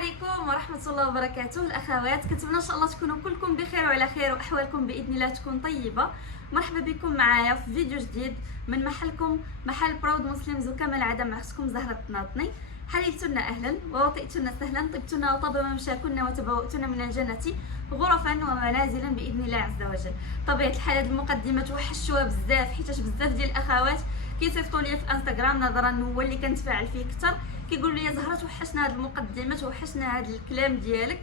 عليكم ورحمه الله وبركاته الاخوات. كنتمنى ان شاء الله تكونوا كلكم بخير وعلى خير واحوالكم باذن الله تكون طيبه. مرحبا بكم معايا في فيديو جديد من محلكم محل براود مسلمز، وكما العاده مع اختكم زهره الطناطني. حليتنا اهلا ووطئتنا سهلا، طبتنا وطاب ممشاكن وتبوأتنا من الجنه غرفا ومنازلا باذن الله عز وجل. طبيعه الحال هذه المقدمه توحشتوها بزاف، حيتاش بزاف ديال الاخوات كيصيفطوا لي في انستغرام نظرا هو اللي كنتفاعل فيه اكثر، كيقولوا لي زهره توحشنا هذه المقدمه، توحشنا هذا الكلام ديالك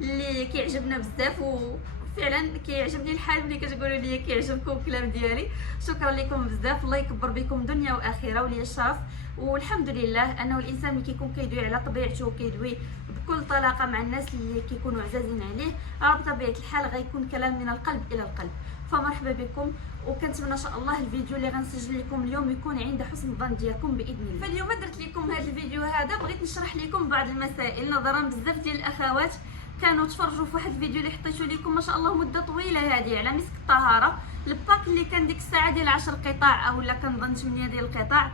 اللي كيعجبنا بزاف. وفعلا كيعجبني الحال ملي كتقولوا لي كيعجبكم الكلام ديالي. شكرا لكم بزاف، الله يكبر بكم دنيا واخره ولي الشرف. والحمد لله انه الانسان ملي كيكون كيدوي على طبيعته وكيدوي بكل طلاقه مع الناس اللي كيكونوا عزازين عليه، راه بطبيعه الحال غيكون كلام من القلب الى القلب. فمرحبا بكم، وكنتمنى ان شاء الله الفيديو اللي غنسجل لكم اليوم يكون عند حسن الظن ديالكم باذن الله. فاليوم درت لكم هذا الفيديو هذا، بغيت نشرح لكم بعض المسائل نظرا بزاف ديال الاخوات كانوا تفرجوا في واحد الفيديو اللي حطيته لكم ما شاء الله مده طويله هذه على مسك الطهاره، الباك اللي كان ديك الساعه ديال 10 قطع اولا كنظن 8 ديال القطع.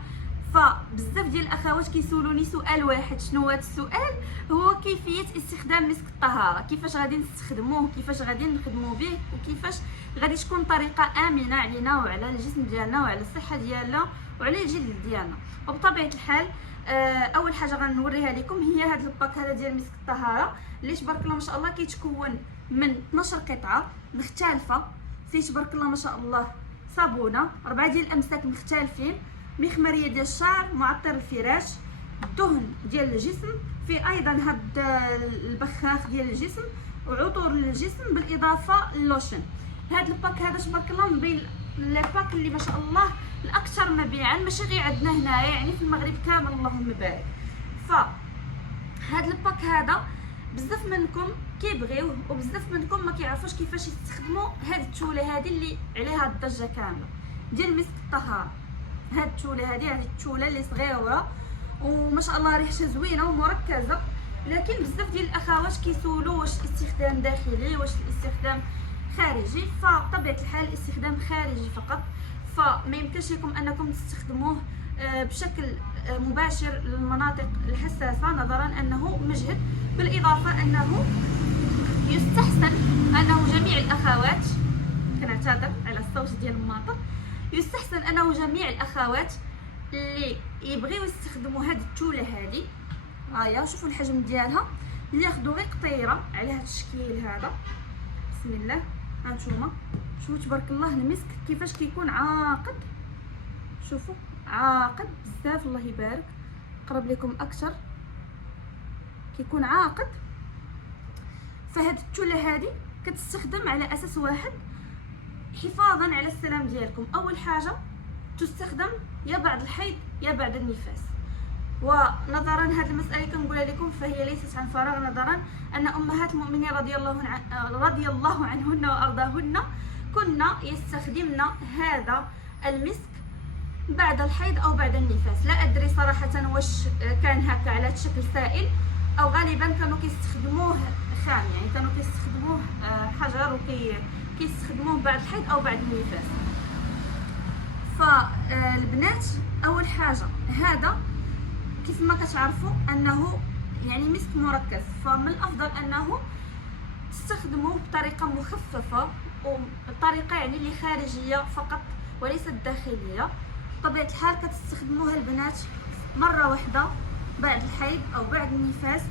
فبزاف ديال الاخوات كيسولوني سؤال واحد، شنو هذا السؤال؟ هو كيفيه استخدام مسك الطهاره، كيفاش غادي نستخدموه، كيفاش غادي نخدموا به، وكيفاش غادي تكون طريقه امنه علينا وعلى الجسم ديالنا وعلى الصحه ديالنا وعلى الجلد ديالنا. وبطبيعه الحال اول حاجه غنوريها لكم هي هذا الباك هذا ديال مسك الطهاره اللي تبارك الله ما شاء الله كيتكون من 12 قطعه مختلفه، فيه تبارك الله ما شاء الله صابونه، 4 ديال الامساك مختلفين، مخمريه ديال الشعر، معطر الفراش، الدهن ديال الجسم، في ايضا هاد البخاخ ديال الجسم وعطور للجسم بالاضافه للوشن. هاد الباك هذا تبارك الله من بين الباك اللي ما شاء الله الاكثر مبيعا، ماشي غير عندنا هنايا يعني في المغرب كامل اللهم بارك. هاد الباك هذا بزاف منكم كيبغيوه وبزاف منكم ما كيعرفوش كيفاش يستخدموا هاد التوله هذه اللي عليها الضجه كامله ديال مسك الطهاره. هاد التوله هذه التوله اللي صغيره وما شاء الله ريحتها زوينه ومركزه، لكن بزاف ديال الاخوات كيسولوا واش الاستخدام داخلي واش الاستخدام خارجي. فبطبيعه الحال الاستخدام خارجي فقط، فما يمكنش لكم انكم تستخدموه بشكل مباشر للمناطق الحساسه نظرا انه مجهد، بالاضافه انه يستحسن انه جميع الاخوات، كنعتذر على الصوت ديال الماطر، يستحسن انه جميع الاخوات اللي يبغيو يستخدموا هذه التوله هذه، هايا شوفوا الحجم ديالها، ياخذوا غير قطيره على هذا الشكل هذا. بسم الله، هانتوما شوفوا تبارك الله المسك كيفاش كيكون عاقد، شوفوا عاقد بزاف الله يبارك، قرب لكم اكثر، كيكون عاقد. فهاد التوله هذه كتستخدم على اساس واحد، حفاظا على السلام ديالكم. اول حاجه تستخدم يا بعد الحيض يا بعد النفاس، ونظرا هذه المساله كنقولها لكم فهي ليست عن فراغ، نظرا ان امهات المؤمنين رضي الله عنهن وارضاهن كنا يستخدمن هذا المسك بعد الحيض او بعد النفاس. لا ادري صراحه واش كان هكا على شكل سائل او غالبا كانوا كيستخدموه خام، يعني كانوا كيستخدموه حجر وكيستخدموه بعد الحيض او بعد النفاس. فالبنات اول حاجه هذا كيف ما كتعرفوا انه يعني مسك مركز، فمن الافضل انه تستخدموه بطريقه مخففه وبطريقه يعني اللي خارجيه فقط وليست داخليه. بطبيعه الحال كتستخدموها البنات مره واحده بعد الحيض او بعد النفاس،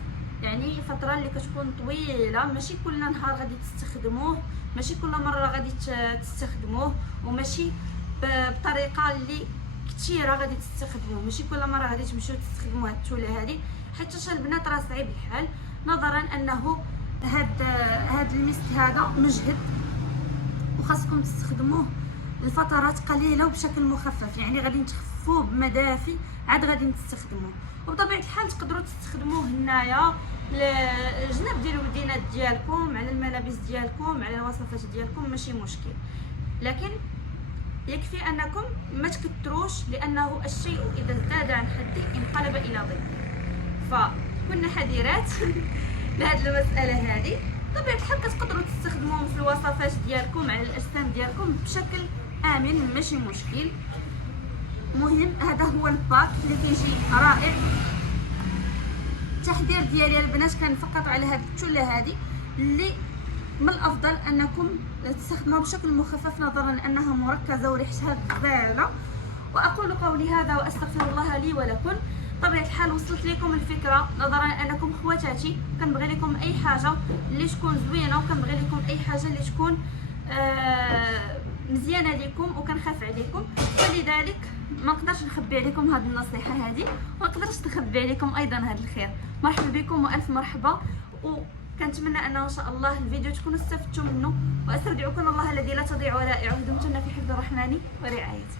يعني فتره اللي كتكون طويله، ماشي كل نهار غادي تستخدموه، ماشي كل مره غادي تستخدموه، وماشي بطريقه اللي كثيره غادي تستخدموه، ماشي كل مره غادي تمشيو تستخدموا هاد التوله هذه، حيت البنات راه صعيب الحال نظرا انه هاد المسك هذا مجهد وخاصكم تستخدموه لفترات قليله وبشكل مخفف، يعني غادي تخفوه بمدافي عاد غادي تستخدموه. وبطبيعه الحال تقدروا تستخدموه هنايا لجناب ديال الودينات ديالكم، على الملابس ديالكم، على الوصفات ديالكم، ماشي مشكل، لكن يكفي انكم ما تكتروش، لانه الشيء اذا ازداد عن حده انقلب الى ضد. فكنا حذرات لهذه المساله هذه. بطبيعه الحال كتقدروا تستخدموهم في الوصفات ديالكم على الاجسام ديالكم بشكل امن، ماشي مشكل. المهم هذا هو الباك اللي كيجي رائع، التحذير ديالي البنات كنفقط على هذه التله هذه اللي من الافضل انكم تستخدموها بشكل مخفف نظرا لانها مركزه وريحتها غزاله. واقول قولي هذا واستغفر الله لي ولكم. طبيعه الحال وصلت لكم الفكره نظرا لانكم خواتاتي، كنبغي لكم اي حاجه اللي تكون زوينه وكنبغي لكم اي حاجه اللي تكون مزيانه لكم وكنخاف عليكم، فلذلك ما نقدرش نخبي عليكم هذه النصيحه هذه، وما نقدرش نخبي عليكم ايضا هذا الخير. مرحبا بكم والف مرحبا، وكنتمنى انه ان شاء الله الفيديو تكونوا استفدتوا منه، واستودعكم الله الذي لا تضيع ودائعه، دمتم في حفظ الرحمن ورعايته.